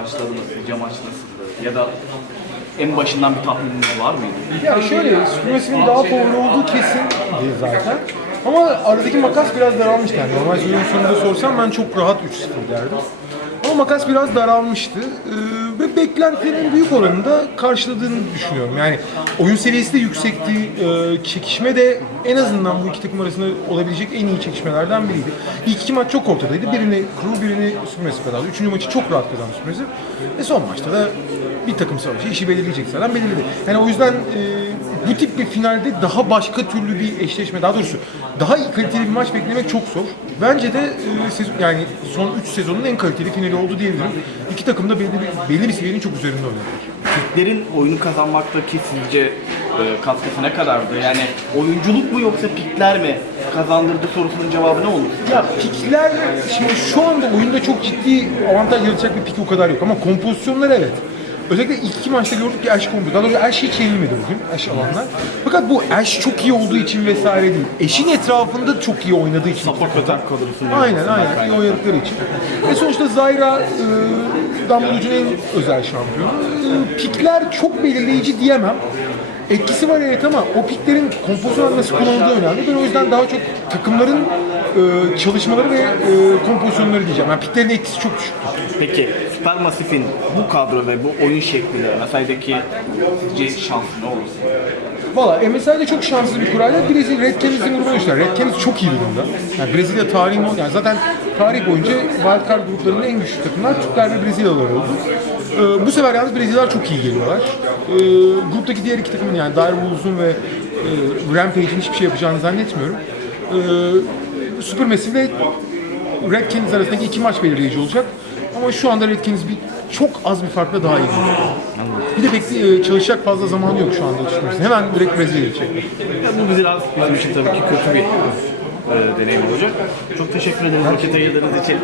karşıladı nasıl, cam aç nasıldı ya da en başından bir tahmininiz var mıydı? Ya şöyle, Sürmesinin daha doğru olduğu kesin zaten. Ama aradaki makas biraz daralmıştı. Yani normal sezon sonunda sorsam ben çok rahat 3-0 derdim. Ama makas biraz daralmıştı. Ee, ve beklentilerin büyük oranında karşıladığını düşünüyorum. Yani oyun seviyesi de yüksekti. Ee, çekişme de en azından bu iki takım arasında olabilecek en iyi çekişmelerden biriydi. İlk iki maç çok ortadaydı. Birini Crew, birini Supermassive kazandı. Üçüncü maçı çok rahat kazandı Supermassive. Ve son maçta da bir takım savaşı işi belirleyecek zaten belirledi. Yani o yüzden e, bu tip bir finalde daha başka türlü bir eşleşme, daha doğrusu daha iyi kaliteli bir maç beklemek çok zor. Bence de e, sezon, yani son 3 sezonun en kaliteli finali oldu diyebilirim. İki takım da belli bir, belli bir seviyenin çok üzerinde oynadılar. Piklerin oyunu kazanmaktaki sizce e, katkısı ne kadardı? Yani oyunculuk mu yoksa pikler mi kazandırdı sorusunun cevabı ne olur? Ya pikler, şimdi şu anda oyunda çok ciddi avantaj yaratacak bir pik o kadar yok ama kompozisyonlar evet. Özellikle ilk iki maçta gördük ki Ash kompo. Daha doğrusu Ash hiç yenilmedi bugün. Ash alanlar. Fakat bu Ash çok iyi olduğu için vesaire değil. Eşin etrafında çok iyi oynadığı için. Support atak kadrosunu Aynen aynen iyi oynadıkları için. Ve sonuçta Zyra e, Dumbledore'un en özel şampiyonu. E, pikler çok belirleyici diyemem. Etkisi var evet ama o piklerin kompozisyon nasıl kullanıldığı önemli. Ben o yüzden daha çok takımların e, çalışmaları ve e, kompozisyonları diyeceğim. Yani piklerin etkisi çok düşük. Peki Supermassive'in bu kadro ve bu oyun şekliyle sizce şansı ne olur? Valla MSI'de çok şanslı bir kurayla Brezilya Red Canids'in grubuna düştüler. Red Canids çok iyi durumda. Yani Brezilya tarihin, yani zaten tarih boyunca wildcard gruplarının en güçlü takımlar Türkler ve Brezilyalılar oldu. Ee, bu sefer yalnız Brezilyalar çok iyi geliyorlar. Ee, gruptaki diğer iki takımın yani Direwolves'un ve e, Rampage'in hiçbir şey yapacağını zannetmiyorum. Ee, Supermassive ile Red Canids arasındaki iki maç belirleyici olacak. Ama şu anda Red Canids bir, çok az bir farkla daha iyi. Bir de bekle, çalışacak fazla zaman yok şu anda düşünmesi. Hemen direkt Brezilya'ya çekti. Ya bu biraz bizim için tabii ki kötü bir e, deneyim olacak. Çok teşekkür ederim vakit ayırdığınız için.